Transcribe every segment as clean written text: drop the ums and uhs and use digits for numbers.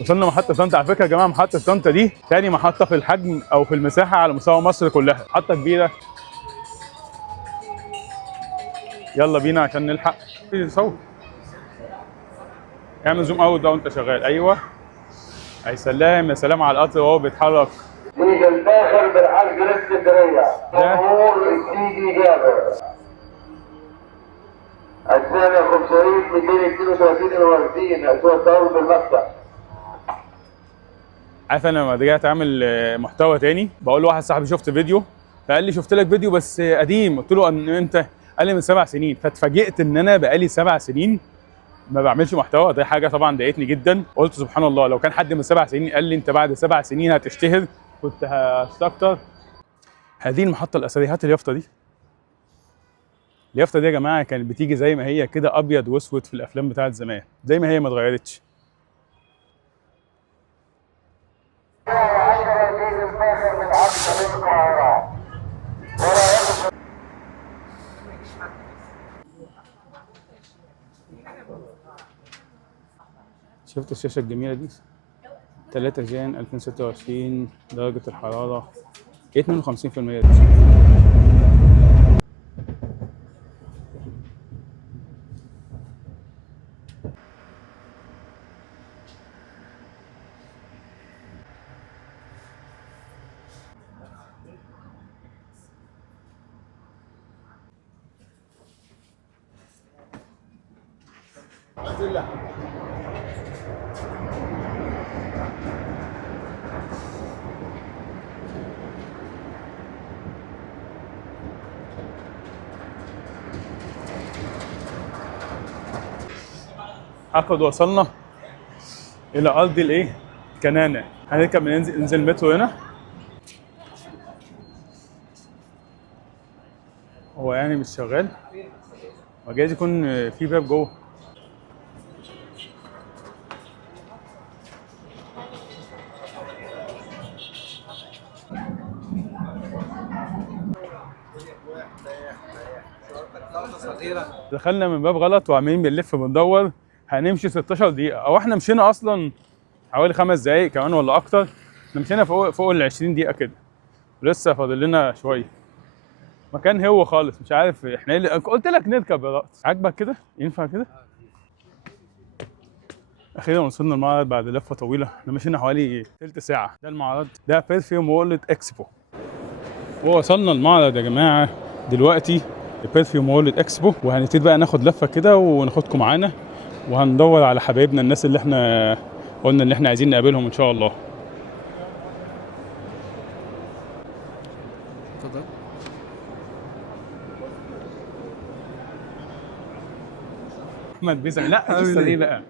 وصلنا محطة طنطا. على فكرة يا جماعة محطة طنطا دي تاني محطة في الحجم أو في المساحة على مستوى مصر كلها، محطة كبيرة. يلا بينا عشان نلحق صوت. اعمل زوم اوت بقى وانت شغال. ايوه، يا سلام يا سلام على القطر وهو بيتحرك. يجي الداخل بالحلق الاسكندريه جمهور السيدي جابر الثانية 500 232 الوردين اسوء التعرض بالمكتب. عارف انا لما رجعت اعمل محتوى تاني بقول لواحد صاحبي شفت فيديو، فقال لي شفت لك فيديو بس قديم. قلت له ان امتى؟ قال لي من 7 سنين. فاتفاجئت ان انا بقالي 7 سنين ما بعملش محتوى. دي حاجه طبعا ضايقتني جدا. قلت سبحان الله، لو كان حد من 7 سنين قال لي انت بعد 7 سنين هتشتهر كنت هستكتر. هذه المحطه الاثريه. هات اليافطه دي. اليافطه دي يا جماعه كانت بتيجي زي ما هي كده ابيض واسود في الافلام بتاعت زمان، زي ما هي ما اتغيرتش. شفت الشاشه الجميله دي؟ 3 جان 2026 درجه الحراره 52% دي. اخد وصلنا الى ارض الايه؟ كنانه. هنركب ننزل المترو هنا. هو يعني مش شغال، وجايز يكون في باب جوه. دخلنا من باب غلط وعمالين بنلف بندور. هنمشي 16 دقيقة، او احنا مشينا اصلا حوالي 5 دقايق كمان ولا اكتر. احنا مشينا فوق ال 20 دقيقة كده، ولسه فاضل لنا شوية. مكان هو خالص مش عارف احنا ايه اللي قلت لك نركب يا رأس. عاجبك كده؟ ينفع كده؟ اخيرا وصلنا المعرض بعد لفة طويلة. احنا مشينا حوالي تلت ساعة. ده المعرض، ده بيرفيوم وورلد اكسبو. ووصلنا المعرض يا جماعة دلوقتي، البرفيوم وورلد اكسبو. وهنبتدي بقى ناخد لفه كده وناخدكم معانا، وهندور على حبايبنا الناس اللي احنا قلنا ان احنا عايزين نقابلهم ان شاء الله. اتفضل. احمد بيسم. لا لسه ايه بقى؟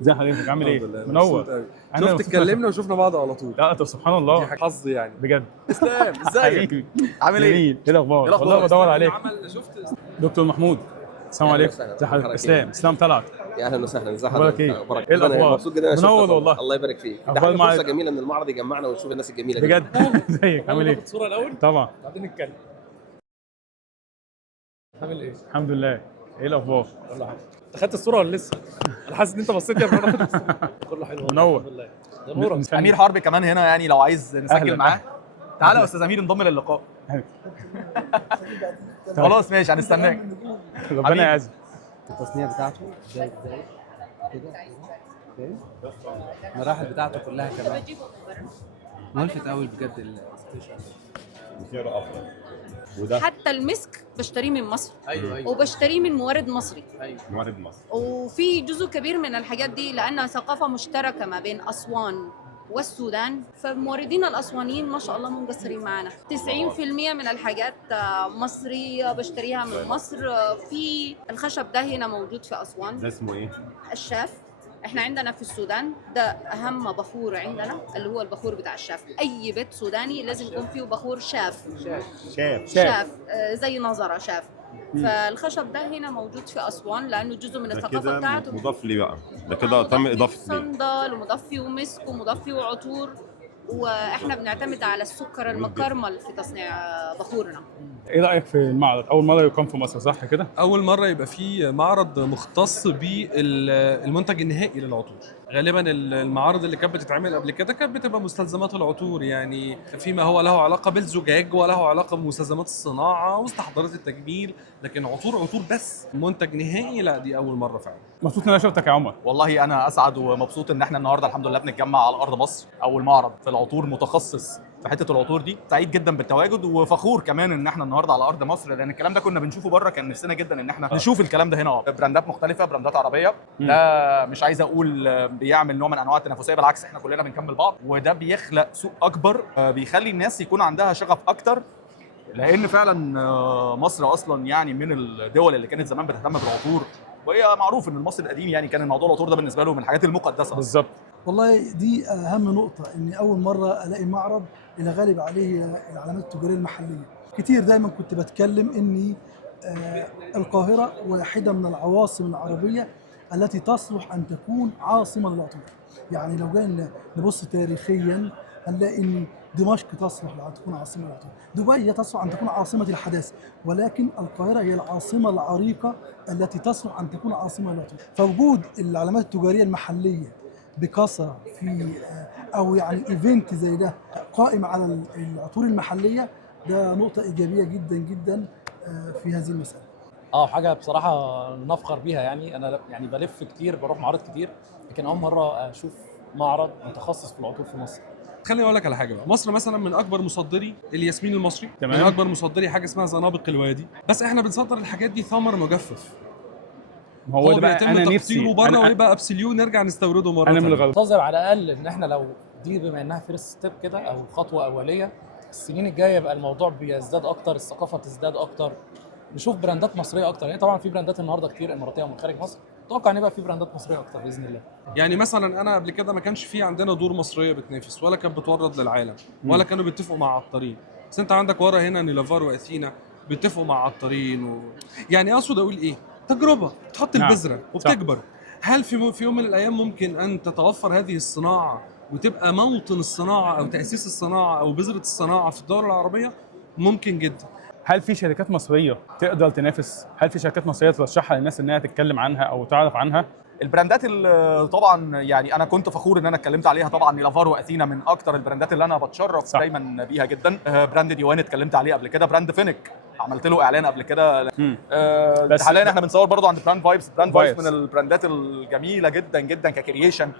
ازي حضرتك؟ عامل ايه؟ منور. شفت اتكلمنا وشفنا بعض على طول. لا طب سبحان الله، دي حظ يعني بجد. اسلام ازيك؟ عامل ايه؟ ايه الاخبار؟ والله بدور عليك. دكتور محمود، السلام عليكم. ازي حضرتك؟ اسلام طلعت. يا اهلا وسهلا. ازي حضرتك؟ ايه اخبارك؟ ايه الاخبار؟ مبسوط جدا انا منور والله. الله يبارك فيك. ده أخبار فرصه جميله ان المعرض يجمعنا ونشوف الناس الجميله دي بجد. ازيك؟ عامل ايه؟ الصوره الاول طبعا. بعدين نتكلم. عامل ايه؟ الحمد لله. ايه الاخبار؟ كل حاجه. انت خدت الصوره ولا لسه؟ انا حاسس ان انت بصيت يا ابراهيم. كله حلو منور. الحمد لله. ده نورك. امير حرب كمان هنا، يعني لو عايز نسجل أهلاً. معاه تعالى يا استاذ امير انضم للقاء. خلاص ماشي هنستناك. ربنا يعزك. التصنيع بتاعته ازاي كده المراحل بتاعته كلها كمان ملفت قوي بجد الستيشن. سعره افضل. وده حتى المسك بشتريه من مصر. ايوه وبشتريه من مورد مصري. موارد مصر. وفي جزء كبير من الحاجات دي لانها ثقافه مشتركه ما بين اسوان والسودان، فالموردين الاسوانيين ما شاء الله مو مقصرين معانا. 90% من الحاجات مصريه بشتريها من مصر. في الخشب ده هنا موجود في اسوان. ده اسمه ايه؟ الشاف. احنا عندنا في السودان ده اهم بخور عندنا اللي هو البخور بتاع الشاف. اي بيت سوداني لازم يكون فيه بخور شاف. شاف زي نظره شاف. فالخشب ده هنا موجود في اسوان لانه جزء من الثقافه بتاعته. مضاف ليه بقى؟ ده كده تم اضافه ليه؟ صندل ومضفي ومسك ومضفي وعطور، واحنا بنعتمد على السكر المكرمل في تصنيع بخورنا. ايه رايك في المعرض؟ اول مره يقام في مصر صح كده؟ اول مره يبقى في معرض مختص بالمنتج النهائي للعطور. غالبا المعارض اللي كانت بتتعمل قبل كده كانت بتبقى مستلزمات العطور، يعني فيما هو له علاقه بالزجاج وله علاقه بمستلزمات الصناعه واستحضارات التجميل، لكن عطور بس منتج نهائي لا، دي اول مره فعلا. مبسوط ان انا شفتك يا عمر. والله انا اسعد ومبسوط ان احنا النهارده الحمد لله بنتجمع على ارض مصر، اول معرض في العطور متخصص في حته العطور دي. سعيد جدا بالتواجد وفخور كمان ان احنا النهارده على ارض مصر، لان الكلام ده كنا بنشوفه بره، كان نفسنا جدا ان احنا نشوف الكلام ده هنا. براندات مختلفه، براندات عربيه، ده مش عايز اقول بيعمل نوع من انواع التنافسيه، بالعكس احنا كلنا بنكمل بعض، وده بيخلق سوق اكبر، بيخلي الناس يكون عندها شغف اكتر، لان فعلا مصر اصلا يعني من الدول اللي كانت زمان بتهتم بالعطور، وهي معروف ان المصري القديم يعني كان الموضوع العطور ده بالنسبه له من الحاجات المقدسه. بالظبط. والله دي اهم نقطه، اني اول مره الاقي معرض اللي غالب عليه العلامات التجاريه المحليه. كتير دايما كنت بتكلم اني القاهره واحده من العواصم العربيه التي تصلح ان تكون عاصمه للعطور. يعني لو جينا نبص تاريخيا هنلاقي ان دمشق تصلح ان تكون عاصمه للعطور، دبي تصلح ان تكون عاصمه الحداثه، ولكن القاهره هي العاصمه العريقه التي تصلح ان تكون عاصمه للعطور. فوجود العلامات التجاريه المحليه بكثره في او يعني ايفنت زي ده قائم على العطور المحليه، ده نقطه ايجابيه جدا جدا في هذه المساله. حاجه بصراحه نفخر بيها. يعني انا يعني بلف كتير، بروح معارض كتير، لكن اول مره اشوف معرض متخصص في العطور في مصر. خليني اقول لك على حاجه بقى، مصر مثلا من اكبر مصدري الياسمين المصري، تمام. من اكبر مصدري حاجه اسمها زنابق الوادي، بس احنا بنصدر الحاجات دي ثمر مجفف. هو ده بقى بيتم انا تقطيره نفسي بره ويبقى ابسليو نرجع نستورده مره انا من تانية. الغلط. منتظر على الاقل ان احنا لو دي بما انها فيرست ستيب كده او خطوه اوليه، السنين الجايه يبقى الموضوع بيزداد اكتر، الثقافه تزداد اكتر، نشوف براندات مصريه اكتر. يعني طبعا في براندات النهارده كتير اماراتيه ومن خارج مصر، اتوقع ان يبقى في براندات مصريه اكتر باذن الله. يعني مثلا انا قبل كده ما كانش في عندنا دور مصريه بتنافس، ولا كانت بتورد للعالم، ولا كانوا بيتفقوا مع عطارين. بس انت عندك ورا هنا نيلافار واثينا بيتفقوا مع عطارين يعني اقصد اقول ايه، تجربه تحط البذره وبتكبر. هل في يوم من الايام ممكن ان تتوفر هذه الصناعه وتبقى موطن الصناعه او تاسيس الصناعه او بذره الصناعه في الدول العربيه؟ ممكن جدا. هل في شركات مصريه تقدر تنافس؟ هل في شركات مصريه ترشحها للناس انها تتكلم عنها او تعرف عنها؟ البراندات اللي طبعا يعني انا كنت فخور ان انا اتكلمت عليها، طبعا نيلافار واثينا من اكتر البراندات اللي انا بتشرف صح. دايما بيها جدا. براند ديوان اتكلمت عليه قبل كده، براند فينيك عملت له اعلان قبل كده. بس حاليا احنا بنصور برضو عند براند فايبس. براند فايبس من البراندات الجميله جدا جدا ككرييشن،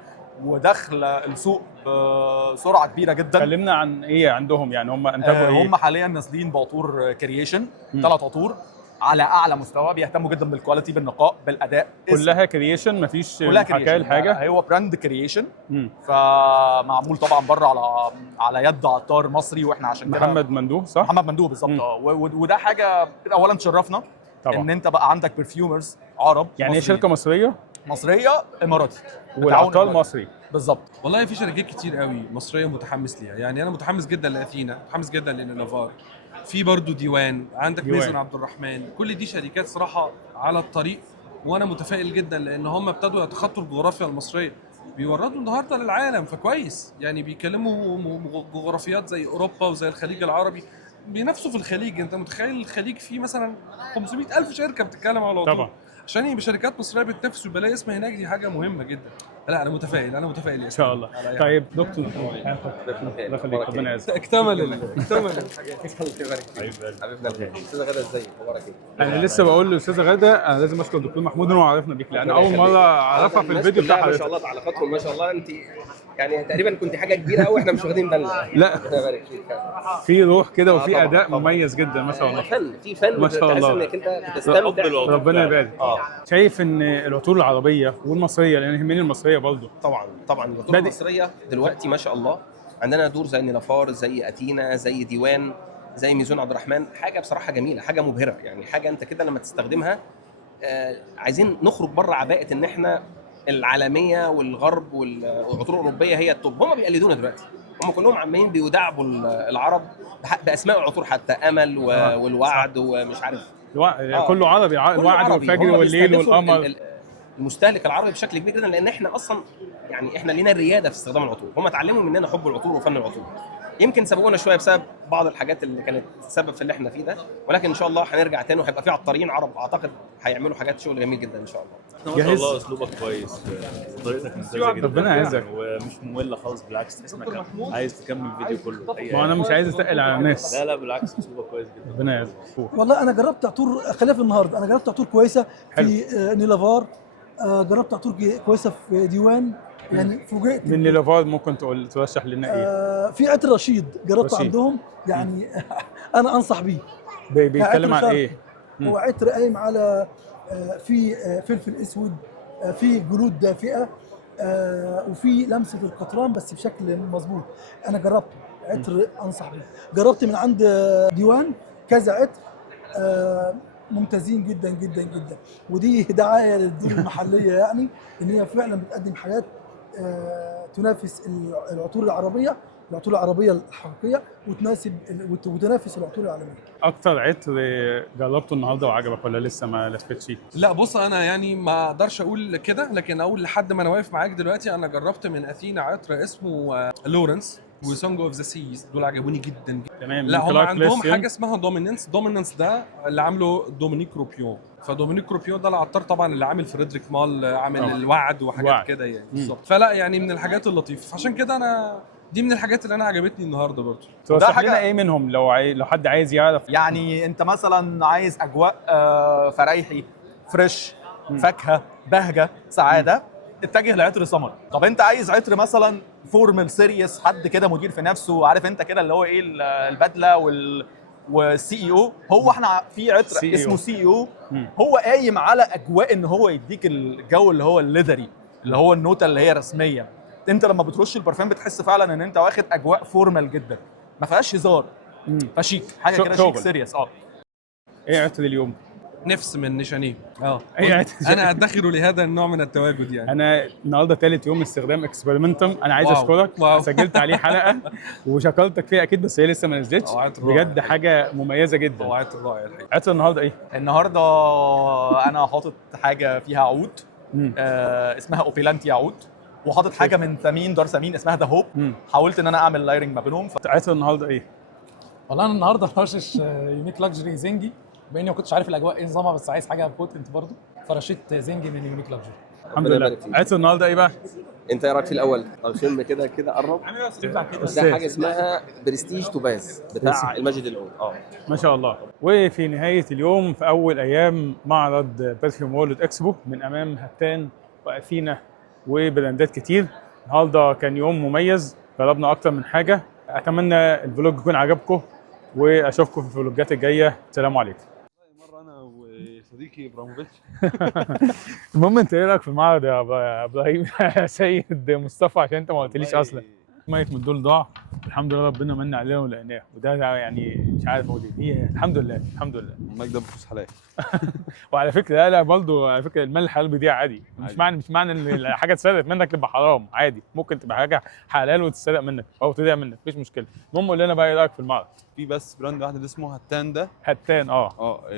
وداخله السوق بسرعه كبيره جدا. اتكلمنا عن ايه عندهم؟ يعني هم انتجوا ايه؟ هم حاليا نازلين بعطور كرييشن، 3 عطور على اعلى مستوى، بيهتموا جدا بالكواليتي، بالنقاء، بالاداء. كلها كرييشن، مفيش حكايه لحاجه. هو براند كرييشن، فمعمول طبعا بره على يد عطار مصري، واحنا عشان كده محمد مندوب صح؟ محمد مندوب بالظبط. وده حاجه اولا تشرفنا طبعا ان انت بقى عندك برفيومرز عرب. يعني هي شركه مصريه اماراتي والعطار مصري بالظبط. والله في شركات كتير قوي مصريه متحمس ليها، يعني انا متحمس جدا لاثينا، متحمس جدا لنيلافار، في برضو ديوان، عندك ميزان عبد الرحمن، كل دي شركات صراحه على الطريق، وانا متفائل جدا لان هم ابتدوا يتخطوا الجغرافيا المصريه، بيوردوا النهارده للعالم، فكويس. يعني بيكلموا جغرافيات زي اوروبا وزي الخليج العربي، بينافسوا في الخليج. انت متخيل الخليج فيه مثلا 500,000 شركه بتتكلم على العطور طبعا، عشان يبقى شركات مصريه بتنافس ويبقى لها اسم هناك، دي حاجه مهمه جدا. لا انا متفائل ان شاء الله. طيب دكتور الله يخليك، ربنا يعزك. اكتمل الحاجات. حبيبنا استاذه غاده ازيك؟ اخبارك ايه؟ انا لسه بقول للاستاذه غاده انا لازم اشكر الدكتور محمود انه عرفنا بيك، لان اول مره اعرفها في الفيديو بتاع حضرتك. ما شاء الله تعليقاتهم ما شاء الله، انت يعني تقريبا كنت حاجه كبيره قوي احنا مش واخدين بالنا. لا في روح كده وفي اداء مميز جدا ما شاء الله. في فن ما شاء الله، انك انت بتستمتع. ربنا يبارك. شايف ان العطور العربيه والمصريه، لان يهمني المصريه برضه طبعا العطور المصريه دلوقتي ما شاء الله عندنا دور زي نيلافار، زي اثينا، زي ديوان، زي ميزون عبد الرحمن. حاجه بصراحه جميله، حاجه مبهره، يعني حاجه انت كده لما تستخدمها عايزين نخرج بره عباءه ان احنا العالميه والغرب والعطور الاوروبيه هي التوب. هم بيقلدونا دلوقتي، هم كلهم عمالين بيدعبوا العرب باسماء العطور، حتى امل والوعد ومش عارف كله عربي، الوعد والفجر والليل والقمر. المستهلك العربي بشكل كبير جدا، لان احنا اصلا يعني احنا لينا الرياده في استخدام العطور. هم اتعلموا مننا حب العطور وفن العطور، يمكن سبقونا شويه بسبب بعض الحاجات اللي كانت سبب في اللي احنا فيه ده، ولكن ان شاء الله هنرجع تاني وهيبقى في عطارين عرب اعتقد هيعملوا حاجات شغل جميل جدا ان شاء الله. ما جاهز؟ شاء الله اسلوبك كويس، طريقتك ممتازه جدا ربنا يعزك. ومش ممله خالص، بالعكس تحس انك عايز تكمل الفيديو كله. ما انا مش عايز استقل على الناس. لا بالعكس اسلوبك كويس جدا. ربنا يعزك. والله انا جربت عطور خلاف النهارده، انا جربت عطور كويسه في نيلافار، جربت عطور كويسه في ديوان، يعني فوجئت من نيلافار ممكن تقول ترشح لنا ايه؟ في عطر رشيد جربته رشيد. عندهم، يعني انا انصح بيه. بيتكلم عن كعطر ايه؟ هو عطر قايم على في فلفل اسود، في جلود دافئه، وفي لمسه القطران بس بشكل مظبوط. انا جربته عطر انصح بيه. جربت من عند ديوان كذا عطر ممتازين جدا جدا جدا، ودي دعايه للدور المحليه يعني ان هي فعلا بتقدم حاجات تنافس العطور العربيه الحقيقيه وتنافس العطور العالميه. اكتر عطر جربته النهارده وعجبك ولا لسه ما لفتش؟ لا بص، انا يعني ما اقدرش اقول كده، لكن اقول لحد ما انا واقف معاك دلوقتي، انا جربت من اثينا عطر اسمه لورنس وسونج اوف ذا سيز، دول عجبوني جدا. تمام. لا هم عندهم حاجه اسمها دوميننس ده اللي عامله دومينيك روبيون. فدومينيك روبيون ده العطار طبعا اللي عامل فريدريك مال، عامل الوعد وحاجات كده يعني بالظبط. فلا يعني من الحاجات اللطيفه، عشان كده انا دي من الحاجات اللي انا عجبتني النهارده برضه. ترشح لنا ايه منهم لو حد عايز يعرف؟ يعني انت مثلا عايز اجواء فريحي فريش، فاكهه، بهجه، سعاده، اتجه لعطر سمر. طب انت عايز عطر مثلا فورمال سيريس، حد كده مدير في نفسه، عارف انت كده اللي هو ايه البدله والسي اي او. هو احنا في عطر اسمه سي اي او، هو قايم على اجواء ان هو يديك الجو اللي هو الليذري، اللي هو النوتة اللي هي رسميه. انت لما بترش البرفان بتحس فعلا ان انت واخد اجواء فورمال جدا، ما فيهاش هزار، فشيك حاجه كده شيك سيريس. ايه عطر اليوم؟ نفس من نشانيه. انا ادخره لهذا النوع من التواجد يعني. انا النهارده ثالث يوم استخدام اكسبيرمنتم، انا عايز اشكرك. سجلت عليه حلقه وشكرتك فيها اكيد، بس هي لسه ما نزلتش. بجد حاجه مميزه جدا. عطر رائع الحقيقه. عطر النهارده ايه؟ النهارده انا حاطط حاجه فيها عود اسمها اوبيلانتي عود، وحاطط حاجه من ثمين دار ثمين اسمها ذا هوب. حاولت ان انا اعمل لايرنج ما بينهم. عطر النهارده ايه؟ والله انا النهارده رشش يونيك لاكجري زنجي، بما اني ما كنتش عارف الاجواء ايه نظامها، بس عايز حاجه بوتنت برضه، فرشيت زنجي من يونيك لاكجري. الحمد لله. عطر النهارده ايه بقى؟ انت ايه رايك في الاول؟ شم كده قرب. ده حاجه اسمها برستيج توباز بتاع المجد العود. ما شاء الله. وفي نهايه اليوم، في اول ايام معرض برفيوم وورلد اكسبو، من امام هتان واثينا وبراندات كتير، النهارده كان يوم مميز، جربنا اكتر من حاجه. اتمنى الفلوج يكون عجبكم، واشوفكم في الفلوجات الجايه. السلام عليكم. مره انا وصديقي ابراهيموفيتش. المهم انت ايه رايك في المعرض يا ابراهيم سيد مصطفى؟ عشان انت ما قلتليش اصلا. ميت من دول ضاع، الحمد لله ربنا من علينا ولقيناه، وده يعني مش عارف اقول ايه. الحمد لله الحمد لله. المايك ده بفلوس حلال. وعلى فكره لا برضه على فكره المال الحلال بيضيع عادي. مش معنى ان الحاجه اتسرقت منك تبقى حرام، عادي ممكن تبقى حاجه حلال وتتسرق منك او تضيع منك، مفيش مشكله. المهم قول لنا بقى ايه رايك في المعرض؟ في بس براند واحد اسمه هتان. ده هتان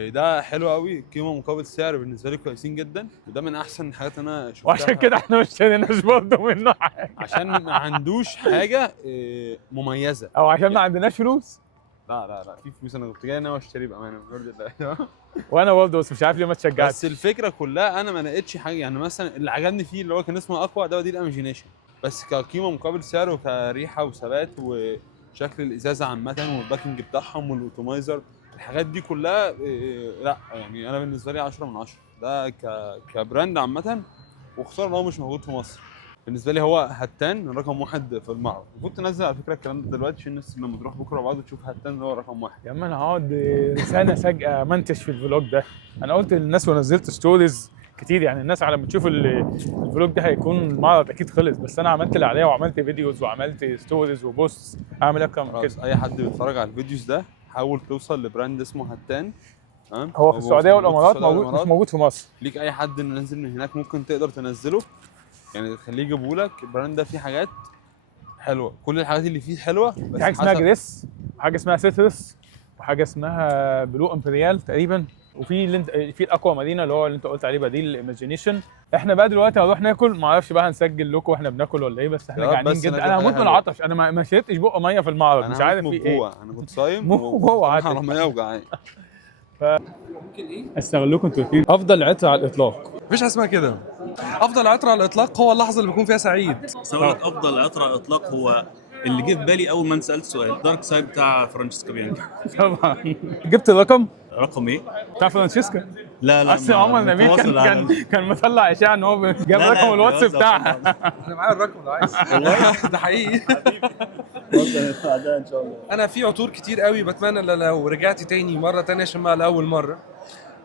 ده حلو قوي، قيمه مقابل سعر بالنسبه لي كويسين جدا، وده من احسن الحاجات انا شفتها. وعشان كده احنا مش اشتريناش برضه منه حاجه، عشان ما عندوش حاجه مميزه، او عشان ما عندناش فلوس. لا في فلوس، انا كنت جاي انا واشتري بامانه بجد الله. وانا برضه بس مش عارف ليه ما اتشجعتش. بس الفكره كلها انا ما لقيتش حاجه، يعني مثلا اللي عجبني فيه اللي هو كان اسمه اقوى، ده بديل ايماجينيشن، بس كقيمه مقابل سعر وكريحه وثبات وشكل الازازه عامه والباكنج بتاعهم والاوتومايزر، الحاجات دي كلها لا يعني انا بالنسبه لي 10 من 10. ده كبراند عامه، وخساره ان هو مش موجود في مصر. بالنسبه لي هو هتان رقم واحد في المعرض. المفروض تنزل على فكره الكلام ده دلوقتي عشان الناس لما تروح بكره وبعده تشوف هتان اللي هو رقم واحد. يا عم انا هقعد سنه فجاه منتج في الفلوج ده. انا قلت للناس ونزلت ستوريز كتير، يعني الناس على ما تشوف الفلوج ده هيكون المعرض اكيد خلص، بس انا عملت اللي عليا وعملت فيديوز وعملت ستوريز وبوست. اعمل اكتر من كده. اي حد بيتفرج على الفيديوز ده حاول توصل لبراند اسمه هتان. هو في السعوديه والامارات موجود، مش موجود في مصر. ليك اي حد نازل من هناك ممكن تقدر تنزله، يعني تخليه يجيبه لك. البراند ده فيه حاجات حلوه، كل الحاجات اللي فيه حلوه. في حاجه اسمها جريس، وحاجه اسمها سيترس، وحاجه اسمها بلو امبريال تقريبا، وفي في الاقوى مدينه اللي هو اللي انت قلت عليه بديل الايماجينيشن. احنا بقى دلوقتي هنروح ناكل، ما اعرفش بقى هنسجل لكم واحنا بناكل ولا ايه، بس احنا جعانين جدا. انا هموت من العطش، انا ما شربتش بق ميه في المعرض، مش عارف في ايه. انا كنت صايم وجوع حراميه وجعان. استغلكم انتوا افضل عطر على الاطلاق مفيش حاجه اسمها كده. افضل عطر على الاطلاق هو اللحظه اللي بكون فيها سعيد. بس اقول لك افضل عطر على الاطلاق هو اللي جه في بالي اول ما انت سالت سؤال، دارك سايد بتاع فرانشيسكا بيانكي. طبعا. جبت الرقم رقم ايه؟ بتاع فرانشيسكا. لا اصل عمر نبيل كان مطلع اشاعه ان هو جاب رقم الواتس بتاعها. انا معايا الرقم لو عايز. والله ده حقيقي. بعدها ان شاء الله. انا في عطور كتير قوي بتمنى ان لو رجعت تاني مره تانية اشمها لاول مره،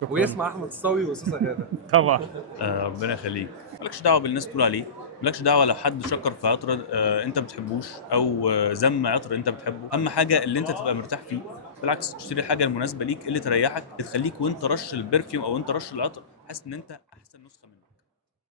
ويسمع احمد الصاوي واستاذه غاده. طبعا. ربنا يخليك. مالكش دعوه بالناس تقول عليه، مالكش دعوه لو حد شكر في عطر انت بتحبوش او ذم عطر انت بتحبه. اهم حاجه اللي انت تبقى مرتاح فيه. بالعكس تشتري الحاجه المناسبه ليك اللي تريحك، تخليك وانت رش البرفيوم او انت رش العطر حاسس ان انت